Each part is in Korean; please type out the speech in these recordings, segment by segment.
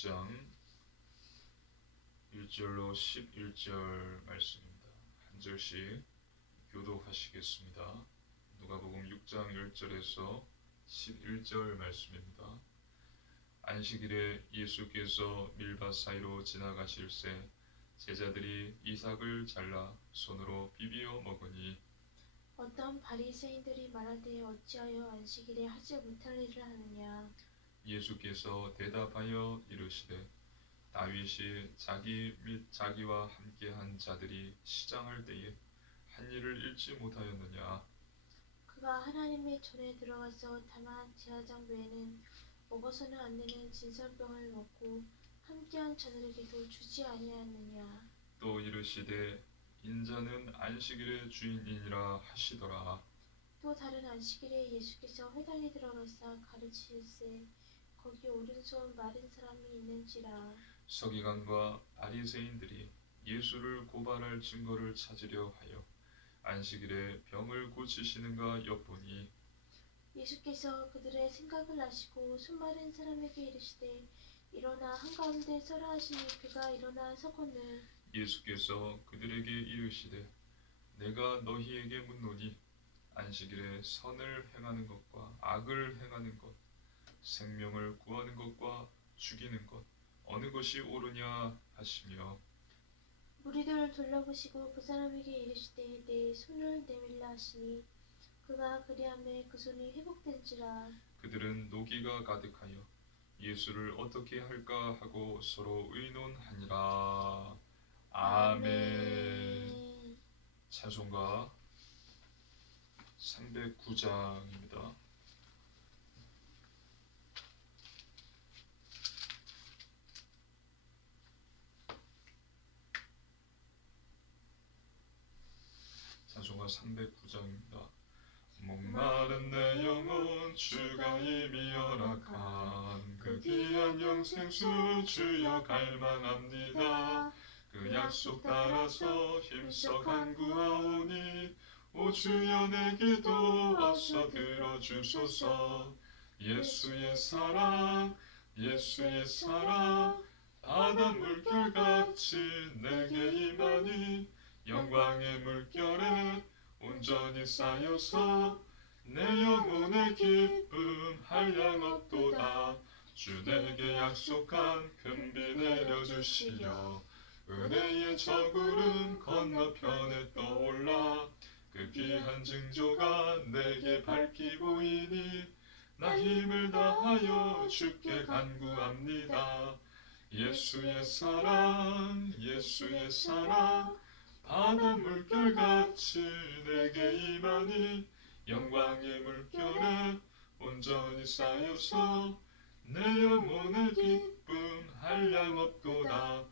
6장 1절로 11절 말씀입니다. 한 절씩 교독하시겠습니다. 누가복음 6장 1절에서 11절 말씀입니다. 안식일에 예수께서 밀밭 사이로 지나가실새 제자들이 이삭을 잘라 손으로 비비어 먹으니 어떤 바리새인들이 말하되 어찌하여 안식일에 하지 못할 일을 하느냐. 예수께서 대답하여 이르시되 다윗이 자기 및 자기와 함께한 자들이 시장할 때에 한 일을 잃지 못하였느냐. 그가 하나님의 전에 들어가서 다만 제사장 외에는 먹어서는 안 되는 진설병을 먹고 함께한 자들에게도 주지 아니하였느냐. 또 이르시되 인자는 안식일의 주인이니라 하시더라. 또 다른 안식일에 예수께서 회당에 들어가사 가르치실세 거기 오른손 마른 사람이 있는지라. 서기관과 바리새인들이 예수를 고발할 증거를 찾으려 하여 안식일에 병을 고치시는가 엿보니 예수께서 그들의 생각을 아시고 손 마른 사람에게 이르시되 일어나 한가운데 서라 하시니 그가 일어나 서거늘 예수께서 그들에게 이르시되 내가 너희에게 묻노니 안식일에 선을 행하는 것과 악을 행하는 것, 생명을 구하는 것과 죽이는 것 어느 것이 옳으냐 하시며 무리들을 돌려보시고 그 사람에게 이르시되 내 손을 내밀라 하시니 그가 그리하매 그 손이 회복된지라. 그들은 노기가 가득하여 예수를 어떻게 할까 하고 서로 의논하니라. 아멘. 찬송가 309장입니다. 찬송가 309장입니다. 목마른 내 영혼 주가 이미 허락한 그 귀한 영생수 주여 갈망합니다. 그 약속 따라서 힘써 간구하오니 오 주여 내 기도 어서 들어주소서. 예수의 사랑 예수의 사랑 바다 물결같이 내게 임하니 영광의 물결에 온전히 쌓여서 내 영혼의 기쁨 한량없도다. 주 내게 약속한 큰 비 내려주시려 은혜의 저구름 건너편에 떠올라 그 귀한 징조가 내게 밝히 보이니 나 힘을 다하여 주께 간구합니다. 예수의 사랑 예수의 사랑 바다 물결같이 내게 임하니 영광의 물결에 온전히 쌓여서 내 영혼의 기쁨 한량없도다.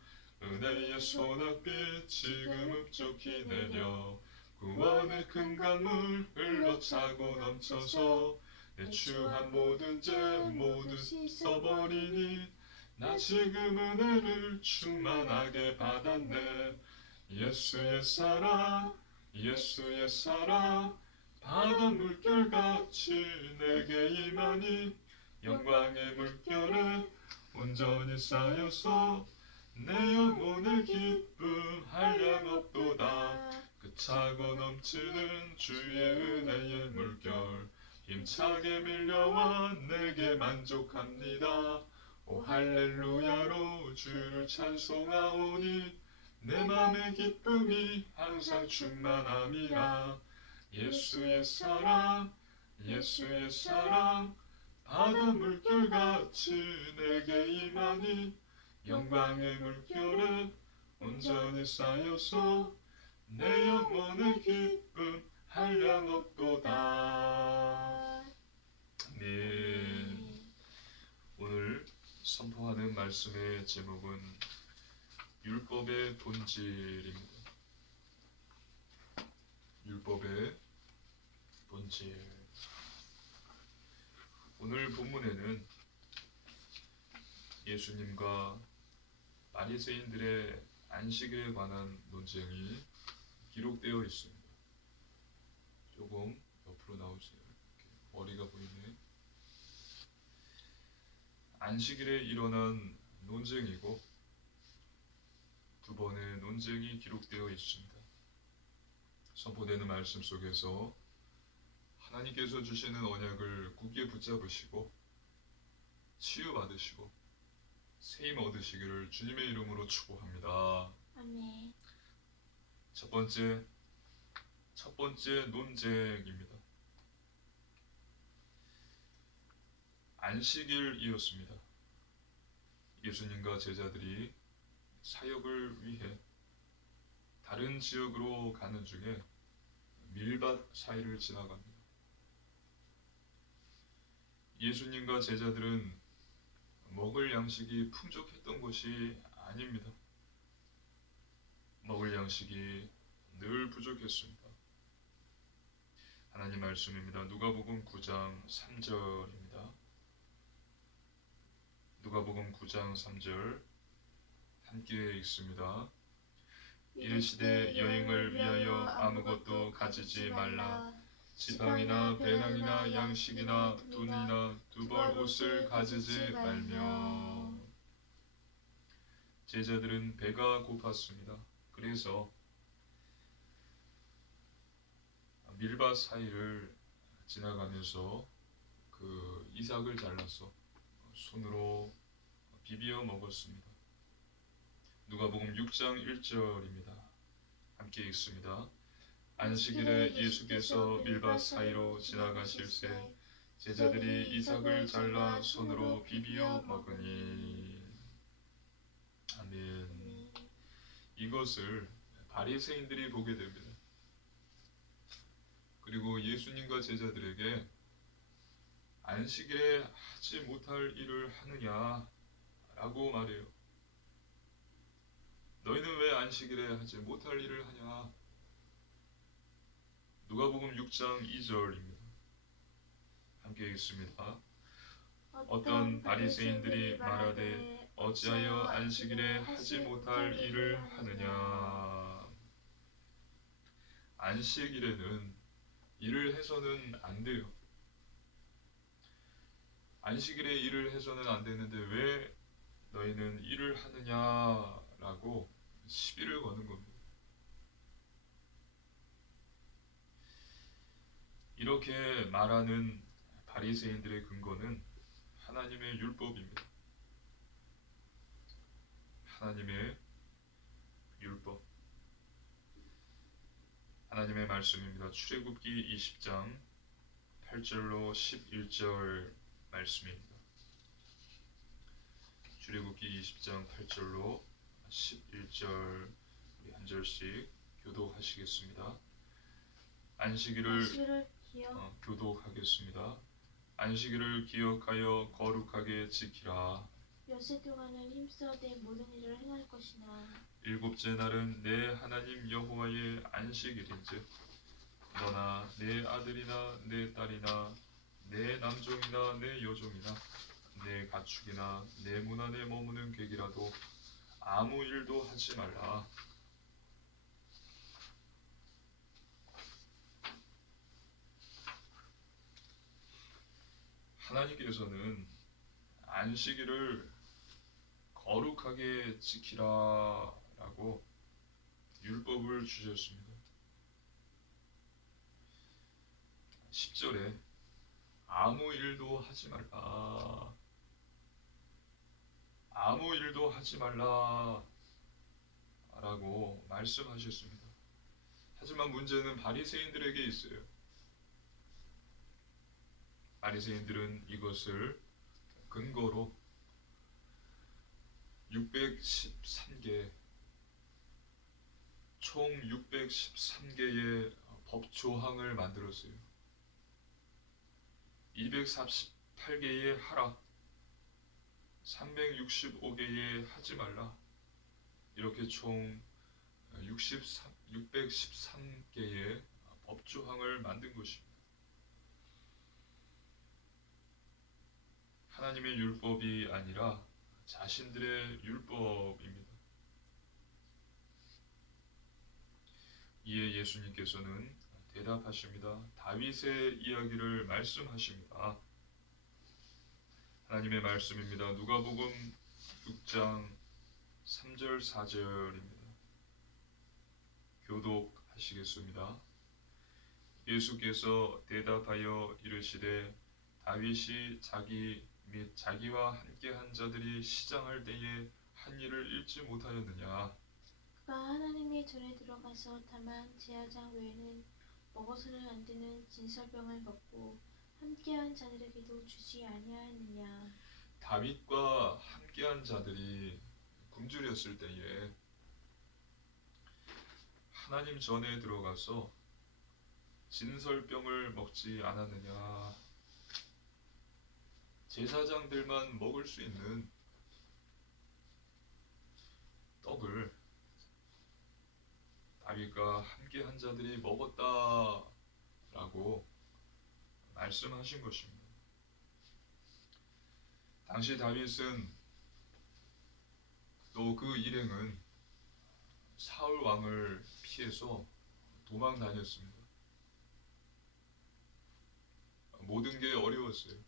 은혜의 소낙빛 지금 흡족히 내려 구원의 큰 강물 흘러차고 넘쳐서 내 추한 모든 죄 모두 씻어버리니 나 지금 은혜를 충만하게 받았네. 예수의 사랑 예수의 사랑 바다 물결같이 내게 임하니 영광의 물결에 온전히 쌓여서 내 영혼의 기쁨 한량없도다. 그 차고 넘치는 주의 은혜의 물결 힘차게 밀려와 내게 만족합니다. 오 할렐루야로 주를 찬송하오니 내 맘의 기쁨이 항상 충만함이라. 예수의 사랑 예수의 사랑 바다 물결같이 내게 임하니 영광의 물결에 온전히 쌓여서 내 영혼의 기쁨 한량없도다. 네. 오늘 선포하는 말씀의 제목은 율법의 본질입니다. 율법의 본질. 오늘 본문에는 예수님과 바리새인들의 안식에 관한 논쟁이 기록되어 있습니다. 조금 옆으로 나오세요. 이렇게 머리가 보이네. 안식일에 일어난 논쟁이고 두 번의 논쟁이 기록되어 있습니다. 선포되는 말씀 속에서 하나님께서 주시는 언약을 굳게 붙잡으시고 치유받으시고 세임 얻으시기를 주님의 이름으로 축복합니다. 아멘. 첫 번째 논쟁입니다. 안식일이었습니다. 예수님과 제자들이 사역을 위해 다른 지역으로 가는 중에 밀밭 사이를 지나갑니다. 예수님과 제자들은 먹을 양식이 풍족했던 것이 아닙니다. 먹을 양식이 늘 부족했습니다. 하나님 말씀입니다. 누가복음 9장 3절입니다. 누가복음 9장 3절 함께 읽습니다. 이르시되 여행을 위하여 아무것도 가지지 말라. 지팡이나 배낭이나 양식이나 돈이나 두 벌 옷을 가지지 말며. 제자들은 배가 고팠습니다. 그래서 밀밭 사이를 지나가면서 그 이삭을 잘라서 손으로 비비어 먹었습니다. 누가복음 6장 1절입니다. 함께 읽습니다. 안식일에 예수께서 밀밭 사이로 지나가실새 제자들이 이삭을 잘라 손으로 비비어 먹으니. 아멘. 이것을 바리새인들이 보게 됩니다. 그리고 예수님과 제자들에게 안식일에 하지 못할 일을 하느냐라고 말해요. 너희는 왜 안식일에 하지 못할 일을 하냐? 누가복음 6장 2절입니다. 함께 읽습니다. 어떤 바리새인들이 말하되 어찌하여 안식일에 하지 못할 일을 하느냐? 안식일에는 일을 해서는 안 돼요. 안식일에 일을 해서는 안 되는데 왜 너희는 일을 하느냐라고 시비를 거는 겁니다. 이렇게 말하는 바리새인들의 근거는 하나님의 율법입니다. 하나님의 율법. 하나님의 말씀입니다. 출애굽기 20장 8절로 11절 말씀입니다. 출애굽기 20장 8절로 11절 우리 한 절씩 교독하시겠습니다. 안식일을 교독하겠습니다. 안식일을 기억하여 거룩하게 지키라. 엿새 동안은 힘써 내 모든 일을 행할 것이나 일곱째 날은 내 하나님 여호와의 안식일인즉 너나 내 아들이나 내 딸이나 내 남종이나 내 여종이나 내 가축이나 내 문 안에 머무는 객이라도 아무 일도 하지 말라. 하나님께서는 안식일을 거룩하게 지키라라고 율법을 주셨습니다. 10절에 아무 일도 하지 말라. 아무 일도 하지 말라 라고 말씀하셨습니다. 하지만 문제는 바리새인들에게 있어요. 바리새인들은 이것을 근거로 613개 총 613개의 법조항을 만들었어요. 248개의 하라, 365개의 하지 말라, 이렇게 총 613개의 법조항을 만든 것입니다. 하나님의 율법이 아니라 자신들의 율법입니다. 이에 예수님께서는 대답하십니다. 다윗의 이야기를 말씀하십니다. 하나님의 말씀입니다. 누가복음 6장 3절 4절입니다. 교독하시겠습니다. 예수께서 대답하여 이르시되 다윗이 자기 및 자기와 함께한 자들이 시장할 때에 한 일을 잃지 못하였느냐. 그가 하나님의 전에 들어가서 다만 제사장 외에는 먹어서는 안 되는 진설병을 먹고 함께한 자들에게도 주지 아니하였느냐. 다윗과 함께한 자들이 굶주렸을 때에 하나님 전에 들어가서 진설병을 먹지 않았느냐. 제사장들만 먹을 수 있는 떡을 다윗과 함께한 자들이 먹었다라고 말씀하신 것입니다. 당시 다윗은 또 그 일행은 사울 왕을 피해서 도망 다녔습니다. 모든 게 어려웠어요.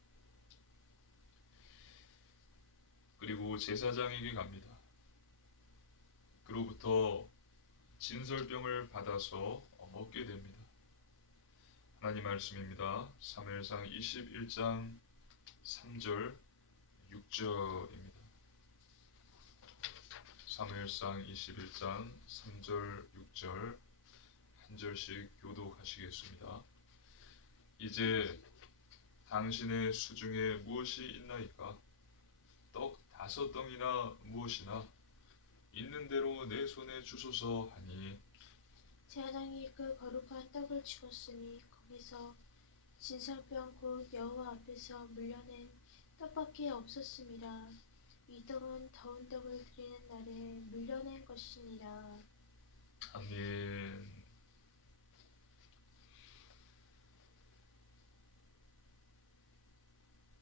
그리고 제사장에게 갑니다. 그로부터 진설병을 받아서 먹게 됩니다. 하나님 말씀입니다. 사무엘상 21장 3절 6절입니다. 사무엘상 21장 3절 6절 한 절씩 교독하시겠습니다. 이제 당신의 수중에 무엇이 있나이까? 떡 5덩이나 무엇이나 있는 대로 내 손에 주소서 하니 제사장이 그 거룩한 떡을 집었으니 거기서 진설병 곧 여호와 앞에서 물려낸 떡밖에 없었음이라. 이 떡은 더운 떡을 드리는 날에 물려낸 것이니라. 아멘.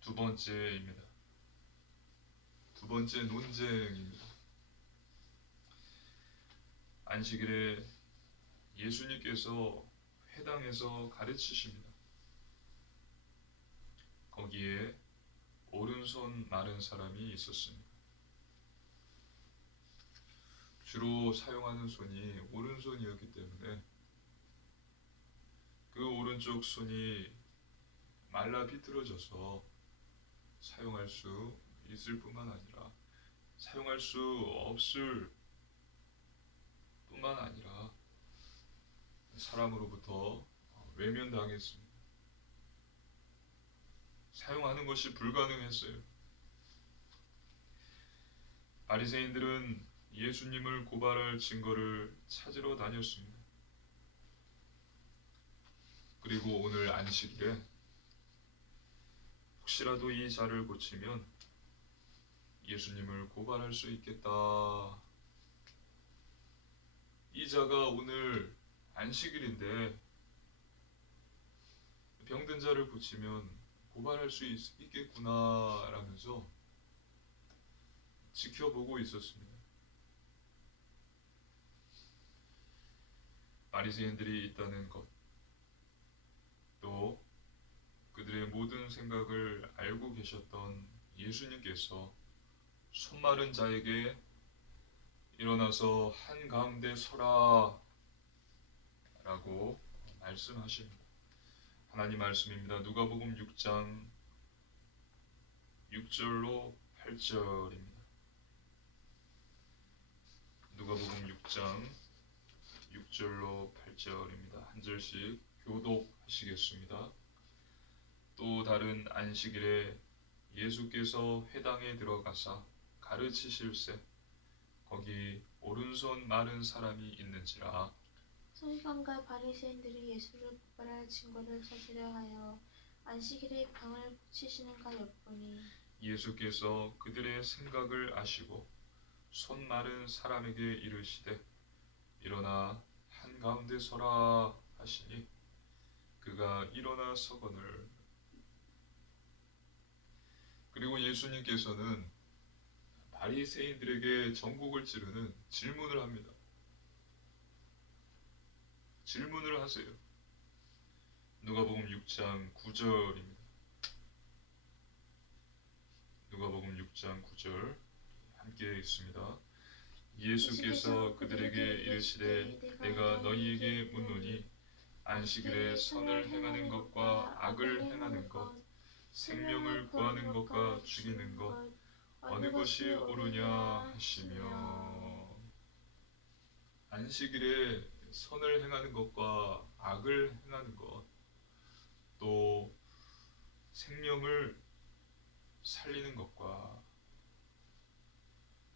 두 번째입니다. 두 번째 논쟁입니다. 안식일에 예수님께서 회당에서 가르치십니다. 거기에 오른손 마른 사람이 있었습니다. 주로 사용하는 손이 오른손이었기 때문에 그 오른쪽 손이 말라 비틀어져서 사용할 수 있을 뿐만 아니라 사용할 수 없을 뿐만 아니라 사람으로부터 외면당했습니다. 사용하는 것이 불가능했어요. 바리새인들은 예수님을 고발할 증거를 찾으러 다녔습니다. 그리고 오늘 안식일에 혹시라도 이 자를 고치면 예수님을 고발할 수 있겠다. 이 자가 오늘 안식일인데 병든 자를 고치면 고발할 수 있겠구나 라면서 지켜보고 있었습니다. 바리새인들이 있다는 것, 또 그들의 모든 생각을 알고 계셨던 예수님께서 손 마른 자에게 일어나서 한가운데 서라 라고 말씀하십니다. 하나님 말씀입니다. 누가복음 6장 6절로 8절입니다. 누가복음 6장 6절로 8절입니다. 한 절씩 교독하시겠습니다. 또 다른 안식일에 예수께서 회당에 들어가사 가르치실세 거기 오른손 마른 사람이 있는지라. 서기관과 바리새인들이 예수를 고발할 증거를 찾으려 하여 안식일에 병을 고치시는가 엿보니 예수께서 그들의 생각을 아시고 손 마른 사람에게 이르시되 일어나 한가운데 서라 하시니 그가 일어나 서거늘. 그리고 예수님께서는 바리새인들에게 전곡을 찌르는 질문을 합니다. 질문을 하세요. 누가복음 6장 9절입니다. 누가복음 6장 9절 함께 있습니다. 예수께서 그들에게 이르시되 내가 너희에게 묻노니 안식일에 선을 행하는 것과 악을 행하는 것, 생명을 구하는 것과 죽이는 것, 어느 것이 옳으냐 하시며. 안식일에 선을 행하는 것과 악을 행하는 것, 또 생명을 살리는 것과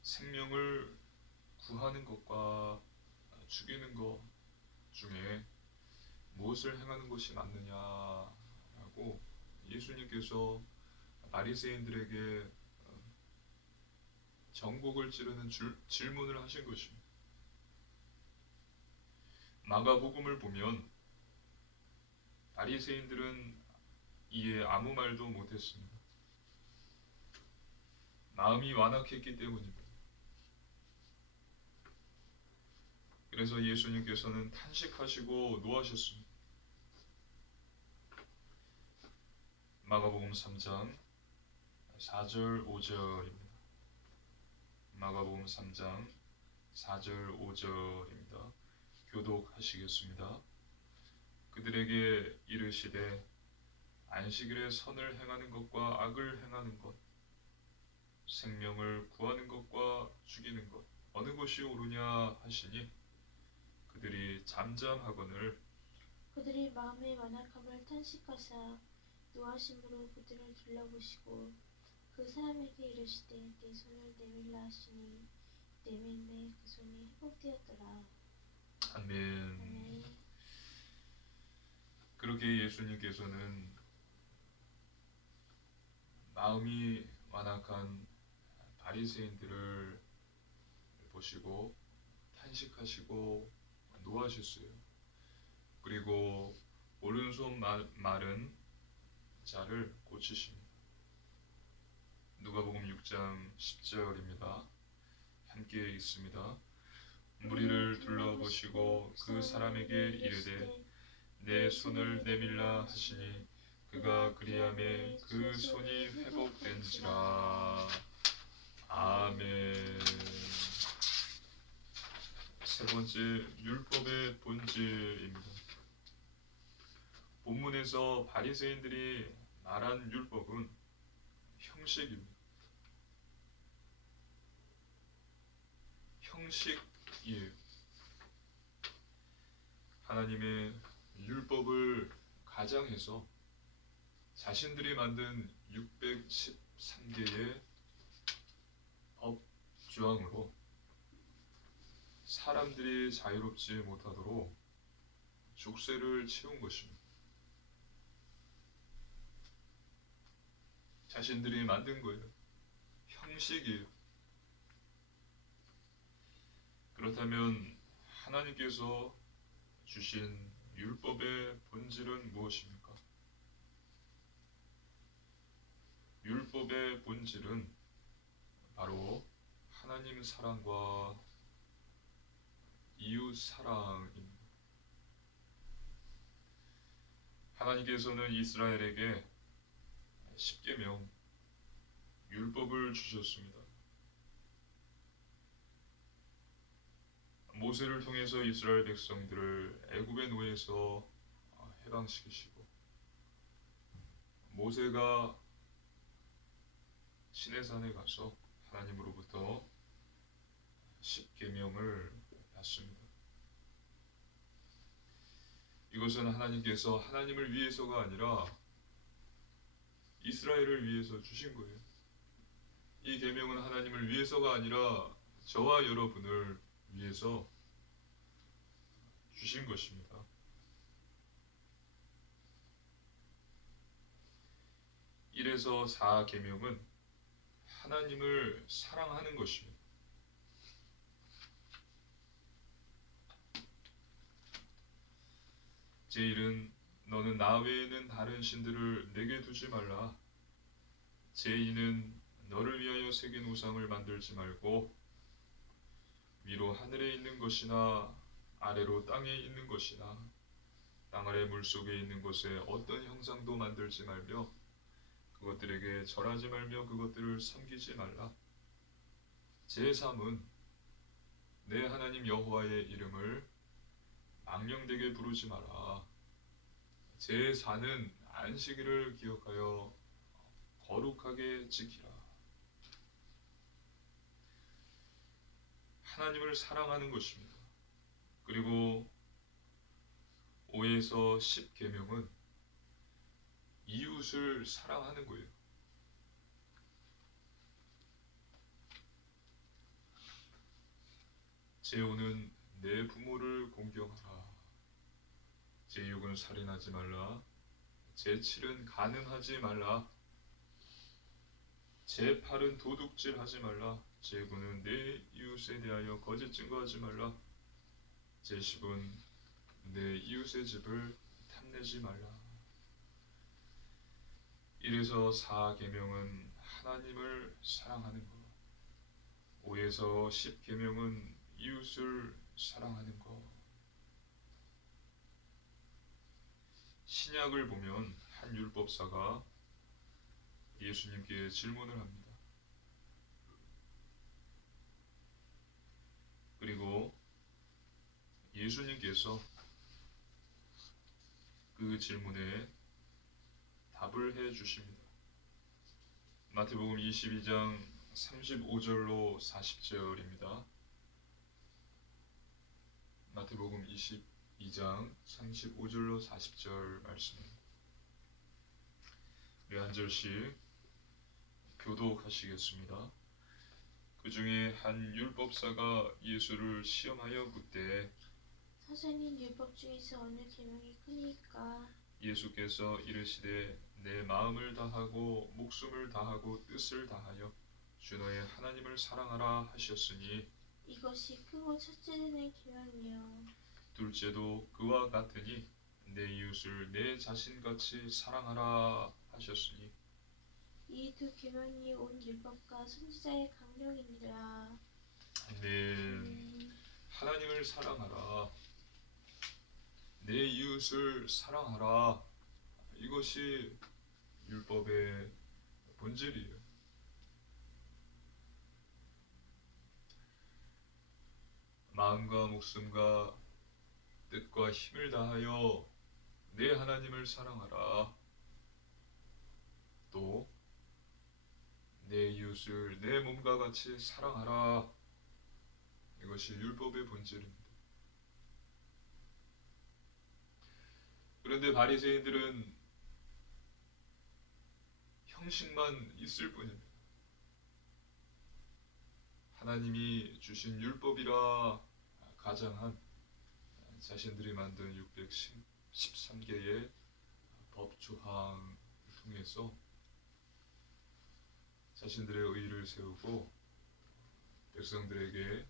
생명을 구하는 것과 죽이는 것 중에 무엇을 행하는 것이 맞느냐라고 예수님께서 바리새인들에게 전곡을 찌르는 질문을 하신 것입니다. 마가복음을 보면 바리새인들은 이에 아무 말도 못했습니다. 마음이 완악했기 때문입니다. 그래서 예수님께서는 탄식하시고 노하셨습니다. 마가복음 3장 4절 5절입니다. 마가복음 3장 4절 5절입니다. 교독하시겠습니다. 그들에게 이르시되 안식일에 선을 행하는 것과 악을 행하는 것, 생명을 구하는 것과 죽이는 것, 어느 것이 옳으냐 하시니 그들이 잠잠하거늘 그들이 마음의 완악함을 탄식하사 노하심으로 그들을 둘러보시고 그 사람에게 이르시되 내 손을 내밀라 하시니 내밀매 그 손이 회복되었더라. 아멘. 아멘. 그렇게 예수님께서는 마음이 완악한 바리새인들을 보시고 탄식하시고 노하셨어요. 그리고 오른손 마른 자를 고치십니다. 누가복음 6장 10절입니다. 함께 있습니다. 무리를 둘러보시고 그 사람에게 이르되 내 손을 내밀라 하시니 그가 그리하매 그 손이 회복된지라. 아멘. 세 번째, 율법의 본질입니다. 본문에서 바리새인들이 말한 율법은 형식입니다. 형식이에요. 하나님의 율법을 가장해서 자신들이 만든 613개의 법 조항으로 사람들이 자유롭지 못하도록 족쇄를 채운 것입니다. 자신들이 만든 거예요. 형식이에요. 그렇다면 하나님께서 주신 율법의 본질은 무엇입니까? 율법의 본질은 바로 하나님 사랑과 이웃 사랑입니다. 하나님께서는 이스라엘에게 십계명 율법을 주셨습니다. 모세를 통해서 이스라엘 백성들을 애굽의 노예에서 해방시키시고, 모세가 시내산에 가서 하나님으로부터 십계명을 받습니다. 이것은 하나님께서 하나님을 위해서가 아니라 이스라엘을 위해서 주신 거예요. 이 계명은 하나님을 위해서가 아니라 저와 여러분을 위해서 주신 것입니다. (1에서 4) 계명은 하나님을 사랑하는 것입니다. 제1은 너는 나 외에는 다른 신들을 내게 두지 말라. 제2는 너를 위하여 새긴 우상을 만들지 말고 위로 하늘에 있는 것이나 아래로 땅에 있는 것이나 땅 아래 물속에 있는 것에 어떤 형상도 만들지 말며 그것들에게 절하지 말며 그것들을 섬기지 말라. 제3은 내 하나님 여호와의 이름을 망령되게 부르지 마라. 제4는 안식일을 기억하여 거룩하게 지키라. 하나님을 사랑하는 것입니다. 그리고 5에서 10계명은 이웃을 사랑하는 거예요. 제5는 내 부모를 공경하라. 제6은 살인하지 말라. 제7은 간음하지 말라. 제8은 도둑질하지 말라. 제9는 내 이웃에 대하여 거짓 증거하지 말라. 제10은 내 이웃의 집을 탐내지 말라. 1에서 4계명은 하나님을 사랑하는 것, 5에서 10계명은 이웃을 사랑하는 것. 신약을 보면 한 율법사가 예수님께 질문을 합니다. 그리고 예수님께서 그 질문에 답을 해 주십니다. 마태복음 22장 35절로 40절입니다. 마태복음 22장 35절로 40절 말씀입니다. 우리 한 절씩 교독하시겠습니다. 그 중에 한 율법사가 예수를 시험하여 묻되 선생님, 율법 중에서 어느 계명이 크니까? 예수께서 이르시되 내 마음을 다하고 목숨을 다하고 뜻을 다하여 주 너의 하나님을 사랑하라 하셨으니 이것이 크고 첫째 되는 계명이요. 둘째도 그와 같으니 내 이웃을 내 자신같이 사랑하라 하셨으니 이 두 계명이 온 율법과 선지자의 강령이니라. 아멘. 하나님을 사랑하라. 내 이웃을 사랑하라. 이것이 율법의 본질이에요. 마음과 목숨과 뜻과 힘을 다하여 내 하나님을 사랑하라. 또 내 이웃을 내 몸과 같이 사랑하라. 이것이 율법의 본질입니다. 그런데 바리새인들은 형식만 있을 뿐입니다. 하나님이 주신 율법이라 가장한 자신들이 만든 613개의 법조항을 통해서 자신들의 의의를 세우고 백성들에게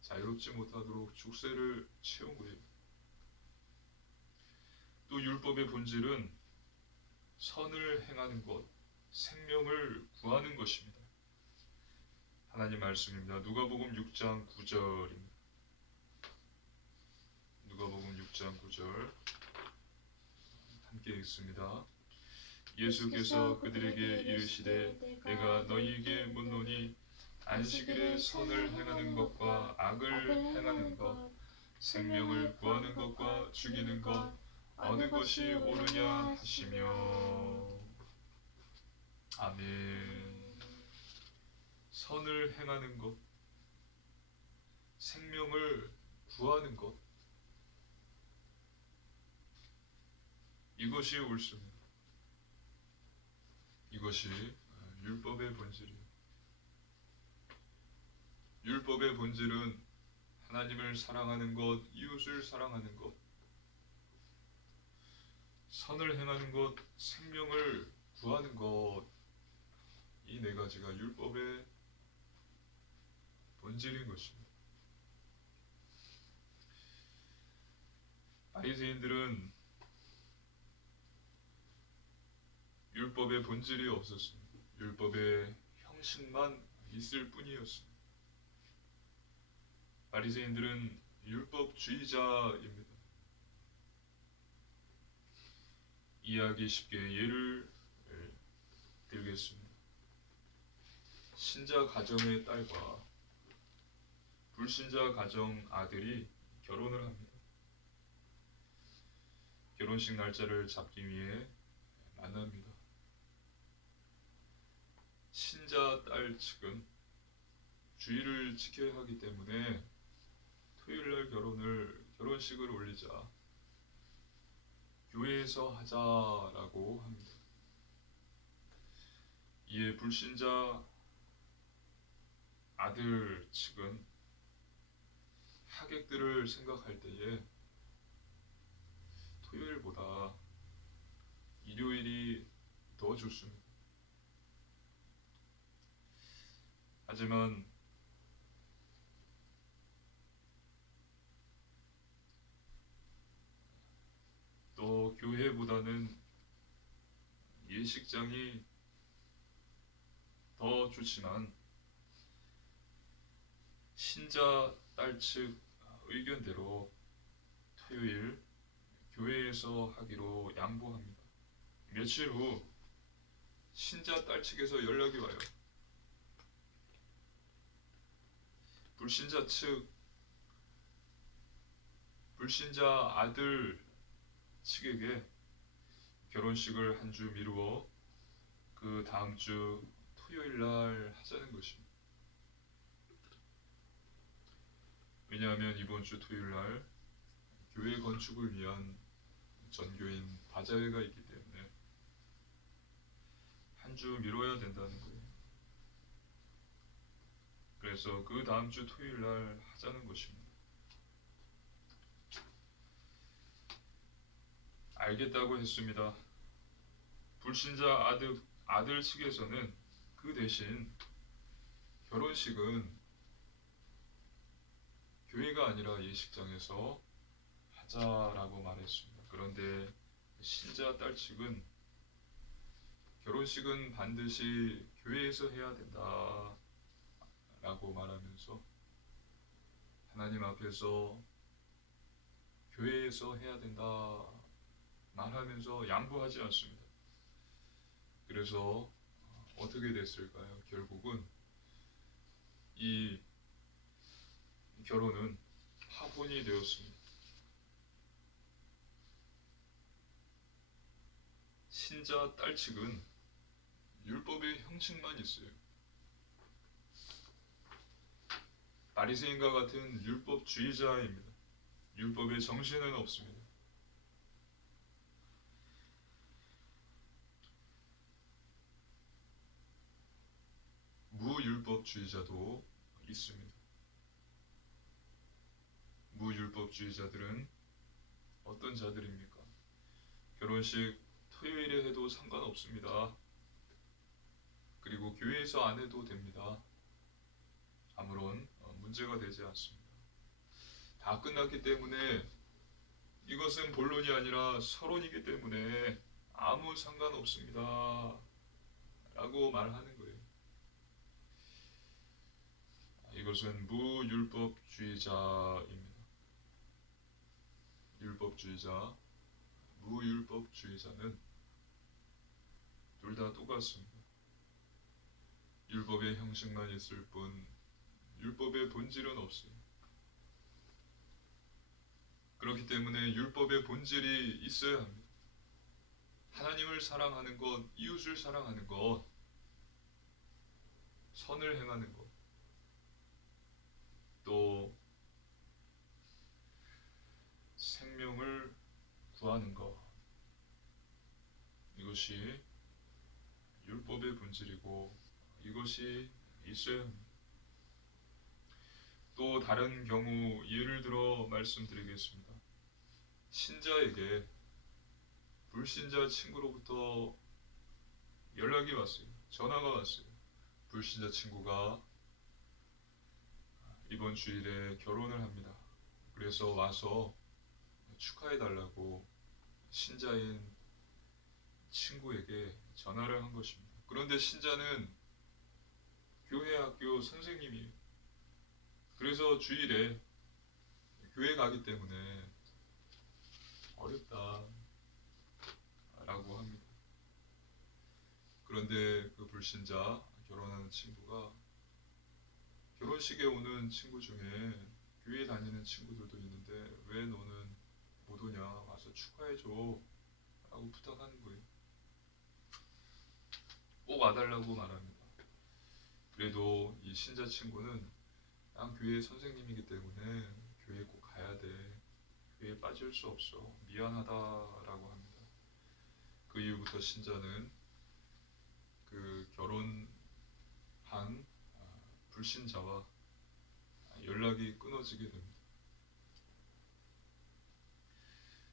자유롭지 못하도록 족쇄를 채운 거예요. 또 율법의 본질은 선을 행하는 것, 생명을 구하는 것입니다. 하나님 말씀입니다. 누가복음 6장 9절입니다. 누가복음 6장 9절 함께 읽습니다. 예수께서 그들에게 이르시되 내가 너희에게 묻노니 안식일에 선을 행하는 것과 악을 행하는 것, 생명을 구하는 것과 죽이는 것 어느 것이 옳으냐 하시며 아멘. 선을 행하는 것, 생명을 구하는 것, 이것이 옳습니다. 이것이 율법의 본질이에요. 율법의 본질은 하나님을 사랑하는 것, 이웃을 사랑하는 것, 선을 행하는 것, 생명을 구하는 것, 이 네 가지가 율법의 본질인 것입니다. 바리새인들은 율법의 본질이 없었습니다. 율법의 형식만 있을 뿐이었습니다. 바리새인들은 율법주의자입니다. 이해하기 쉽게 예를 들겠습니다. 신자 가정의 딸과 불신자 가정 아들이 결혼을 합니다. 결혼식 날짜를 잡기 위해 만납니다. 신자 딸 측은 주의를 지켜야 하기 때문에 토요일날 결혼식을 올리자 교회에서 하자라고 합니다. 이에 불신자 아들 측은 하객들을 생각할 때에 토요일보다 일요일이 더 좋습니다. 하지만 또 교회보다는 예식장이 더 좋지만 신자 딸 측 의견대로 토요일 교회에서 하기로 양보합니다. 며칠 후 신자 딸 측에서 연락이 와요. 불신자 아들 측에게 결혼식을 한 주 미루어 그 다음 주 토요일 날 하자는 것입니다. 왜냐하면 이번 주 토요일 날 교회 건축을 위한 전교인 바자회가 있기 때문에 한 주 미뤄야 된다는 거예요. 그래서 그 다음 주 토요일 날 하자는 것입니다. 알겠다고 했습니다. 불신자 아들 측에서는 그 대신 결혼식은 교회가 아니라 예식장에서 하자라고 말했습니다. 그런데 신자 딸 측은 결혼식은 반드시 교회에서 해야 된다 라고 말하면서 하나님 앞에서 교회에서 해야 된다 말하면서 양보하지 않습니다. 그래서 어떻게 됐을까요? 결국은 이 결혼은 파혼이 되었습니다. 신자 딸 측은 율법의 형식만 있어요. 바리새인과 같은 율법주의자입니다. 율법의 정신은 없습니다. 무율법주의자도 있습니다. 무율법주의자들은 어떤 자들입니까? 결혼식 토요일에 해도 상관없습니다. 그리고 교회에서 안 해도 됩니다. 아무런 문제가 되지 않습니다. 다 끝났기 때문에 이것은 본론이 아니라 서론이기 때문에 아무 상관없습니다. 라고 말하는 거예요. 이것은 무율법주의자입니다. 율법주의자, 무율법주의자는 둘 다 똑같습니다. 율법의 형식만 있을 뿐 율법의 본질은 없어요. 그렇기 때문에 율법의 본질이 있어야 합니다. 하나님을 사랑하는 것, 이웃을 사랑하는 것, 선을 행하는 것, 또 생명을 구하는 것, 이것이 율법의 본질이고 이것이 있어야 합니다. 또 다른 경우 예를 들어 말씀드리겠습니다. 신자에게 불신자 친구로부터 연락이 왔어요. 전화가 왔어요. 불신자 친구가 이번 주일에 결혼을 합니다. 그래서 와서 축하해달라고 신자인 친구에게 전화를 한 것입니다. 그런데 신자는 교회 학교 선생님이에요. 그래서 주일에 교회 가기 때문에 어렵다 라고 합니다. 그런데 그 불신자 결혼하는 친구가 결혼식에 오는 친구 중에 교회 다니는 친구들도 있는데 왜 너는 못 오냐, 와서 축하해줘 라고 부탁하는 거예요. 꼭 와달라고 말합니다. 그래도 이 신자 친구는 난 교회 선생님이기 때문에 교회 꼭 가야 돼, 교회에 빠질 수 없어, 미안하다라고 합니다. 그 이후부터 신자는 그 결혼한 불신자와 연락이 끊어지게 됩니다.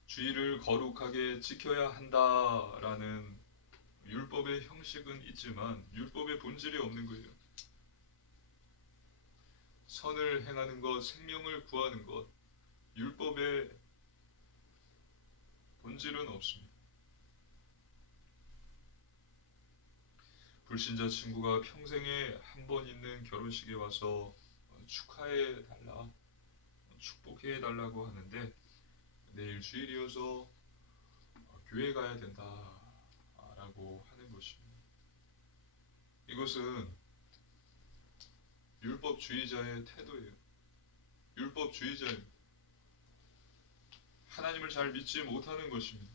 주의를 거룩하게 지켜야 한다라는 율법의 형식은 있지만 율법의 본질이 없는 거예요. 선을 행하는 것, 생명을 구하는 것, 율법의 본질은 없습니다. 불신자 친구가 평생에 한 번 있는 결혼식에 와서 축하해 달라, 축복해 달라고 하는데 내일 주일이어서 교회 가야 된다라고 하는 것입니다. 이것은 율법주의자의 태도예요. 율법주의자입니다. 하나님을 잘 믿지 못하는 것입니다.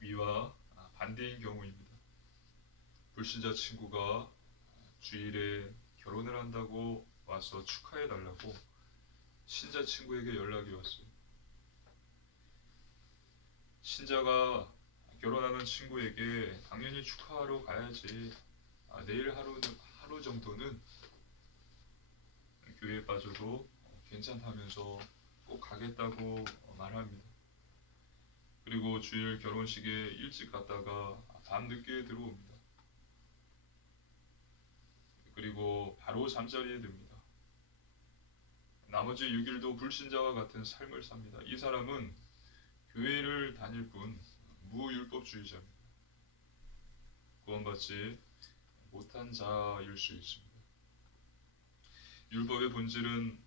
위와 반대인 경우입니다. 불신자 친구가 주일에 결혼을 한다고 와서 축하해 달라고 신자 친구에게 연락이 왔어요. 신자가 결혼하는 친구에게 당연히 축하하러 가야지, 내일 하루 정도는 교회에 빠져도 괜찮다면서 꼭 가겠다고 말합니다. 그리고 주일 결혼식에 일찍 갔다가 밤늦게 들어옵니다. 그리고 바로 잠자리에 듭니다. 나머지 6일도 불신자와 같은 삶을 삽니다. 이 사람은 교회를 다닐 뿐 무율법주의자입니다. 구원받지 못한 자일 수 있습니다. 율법의 본질은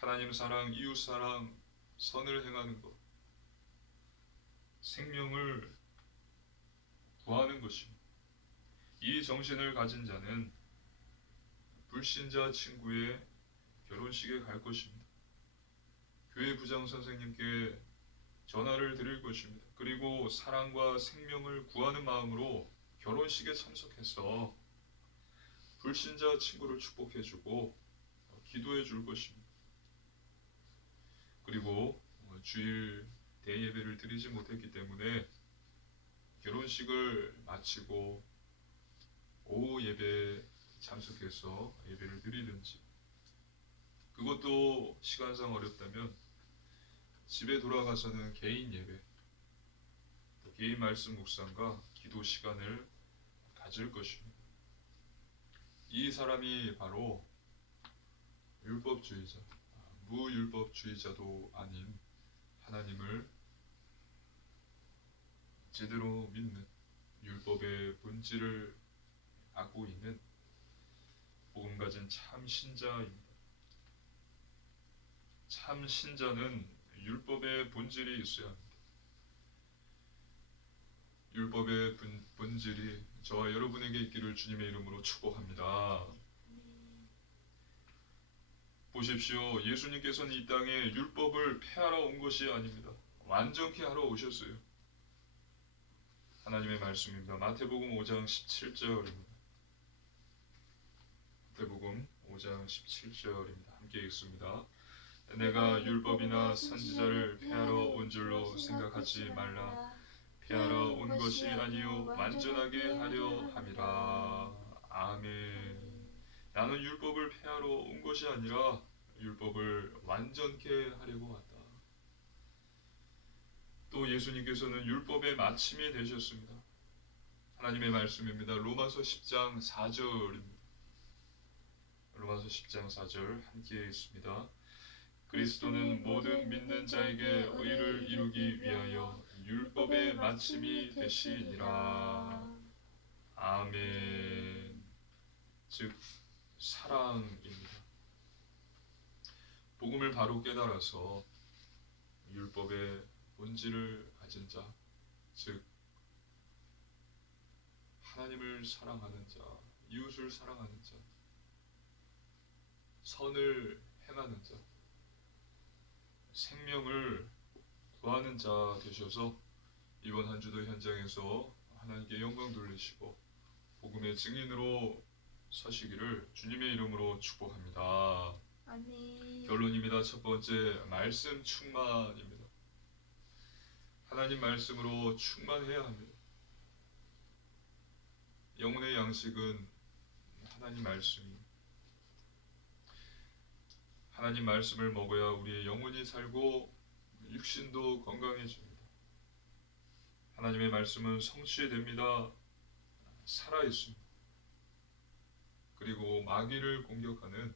하나님 사랑, 이웃 사랑, 선을 행하는 것, 생명을 구하는 것입니다. 이 정신을 가진 자는 불신자 친구의 결혼식에 갈 것입니다. 교회 부장 선생님께 전화를 드릴 것입니다. 그리고 사랑과 생명을 구하는 마음으로 결혼식에 참석해서 불신자 친구를 축복해주고 기도해 줄 것입니다. 그리고 주일 대예배를 드리지 못했기 때문에 결혼식을 마치고 오후 예배에 참석해서 예배를 드리든지, 그것도 시간상 어렵다면 집에 돌아가서는 개인 예배, 또 개인 말씀 묵상과 기도 시간을 가질 것입니다. 이 사람이 바로 율법주의자, 무율법주의자도 아닌 하나님을 제대로 믿는, 율법의 본질을 갖고 있는 복음 가진 참 신자입니다. 참 신자는 율법의 본질이 있어야 합니다. 율법의 본질이 저와 여러분에게 있기를 주님의 이름으로 축복합니다. 보십시오. 예수님께서는 이 땅에 율법을 폐하러 온 것이 아닙니다. 완전케 하러 오셨어요. 하나님의 말씀입니다. 마태복음 5장 17절입니다. 마태복음 5장 17절입니다. 함께 읽습니다. 내가 율법이나 선지자를 폐하러 온 줄로 생각하지 말라. 폐하러 온 것이 아니요 완전하게 하려 함이라. 아멘. 나는 율법을 폐하러 온 것이 아니라 율법을 완전케 하려고 왔다. 또 예수님께서는 율법의 마침이 되셨습니다. 하나님의 말씀입니다. 로마서 10장 4절입니다. 로마서 10장 4절 함께 읽습니다. 그리스도는 모든 믿는 자에게 의를 이루기 위하여 율법의 마침이 되시니라. 아멘. 즉 사랑입니다. 복음을 바로 깨달아서 율법의 본질을 가진 자, 즉 하나님을 사랑하는 자, 이웃을 사랑하는 자, 선을 행하는 자, 생명을 구하는 자 되셔서 이번 한 주도 현장에서 하나님께 영광 돌리시고 복음의 증인으로 서시기를 주님의 이름으로 축복합니다. 아멘. 결론입니다. 첫 번째, 말씀 충만입니다. 하나님 말씀으로 충만해야 합니다. 영혼의 양식은 하나님 말씀이 하나님 말씀을 먹어야 우리의 영혼이 살고 육신도 건강해집니다. 하나님의 말씀은 성취됩니다. 살아있습니다. 그리고 마귀를 공격하는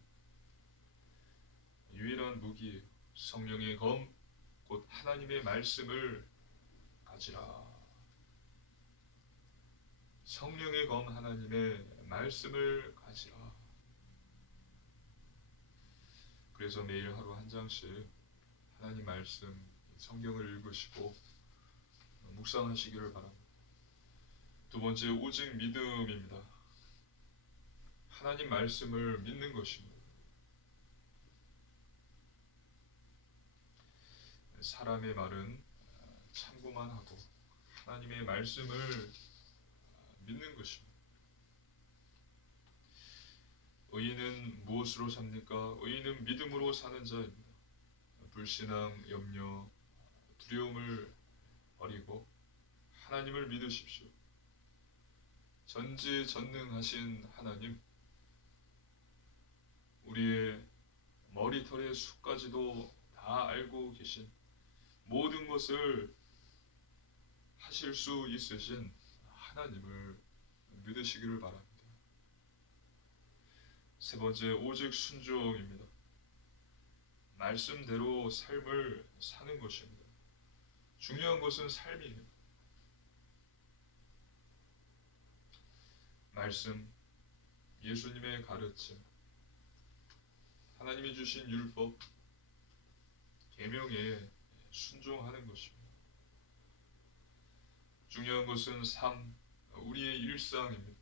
유일한 무기, 성령의 검, 곧 하나님의 말씀을 가지라. 성령의 검 하나님의 말씀을 가지라. 그래서 매일 하루 한 장씩 하나님 말씀, 성경을 읽으시고 묵상하시기를 바랍니다. 두 번째, 오직 믿음입니다. 하나님 말씀을 믿는 것입니다. 사람의 말은 참고만 하고 하나님의 말씀을 믿는 것입니다. 의인은 무엇으로 삽니까? 의인은 믿음으로 사는 자입니다. 불신앙, 염려, 두려움을 버리고 하나님을 믿으십시오. 전지전능하신 하나님, 우리의 머리털의 숱까지도 다 알고 계신 모든 것을 하실 수 있으신 하나님을 믿으시기를 바랍니다. 세 번째, 오직 순종입니다. 말씀대로 삶을 사는 것입니다. 중요한 것은 삶이에요. 말씀, 예수님의 가르침, 하나님이 주신 율법, 계명에 순종하는 것입니다. 중요한 것은 삶, 우리의 일상입니다.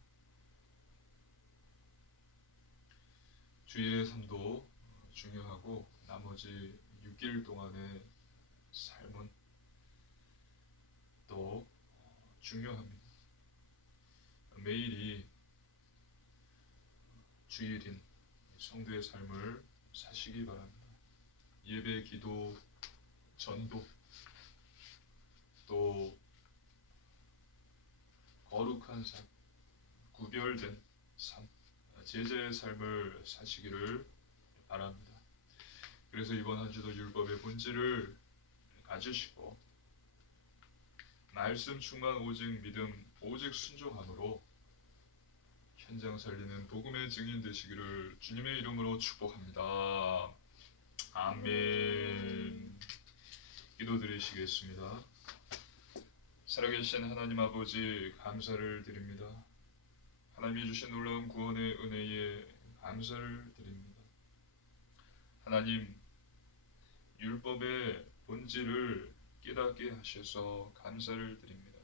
주일의 삶도 중요하고 나머지 6일 동안의 삶은 또 중요합니다. 매일이 주일인 성도의 삶을 사시기 바랍니다. 예배, 기도, 전도, 또 거룩한 삶, 구별된 삶, 제자의 삶을 사시기를 바랍니다. 그래서 이번 한 주도 율법의 본질을 가지시고 말씀 충만, 오직 믿음, 오직 순종함으로 현장 살리는 복음의 증인 되시기를 주님의 이름으로 축복합니다. 아멘. 기도드리시겠습니다. 살아계신 하나님 아버지, 감사를 드립니다. 하나님이 주신 놀라운 구원의 은혜에 감사를 드립니다. 하나님, 율법의 본질을 깨닫게 하셔서 감사를 드립니다.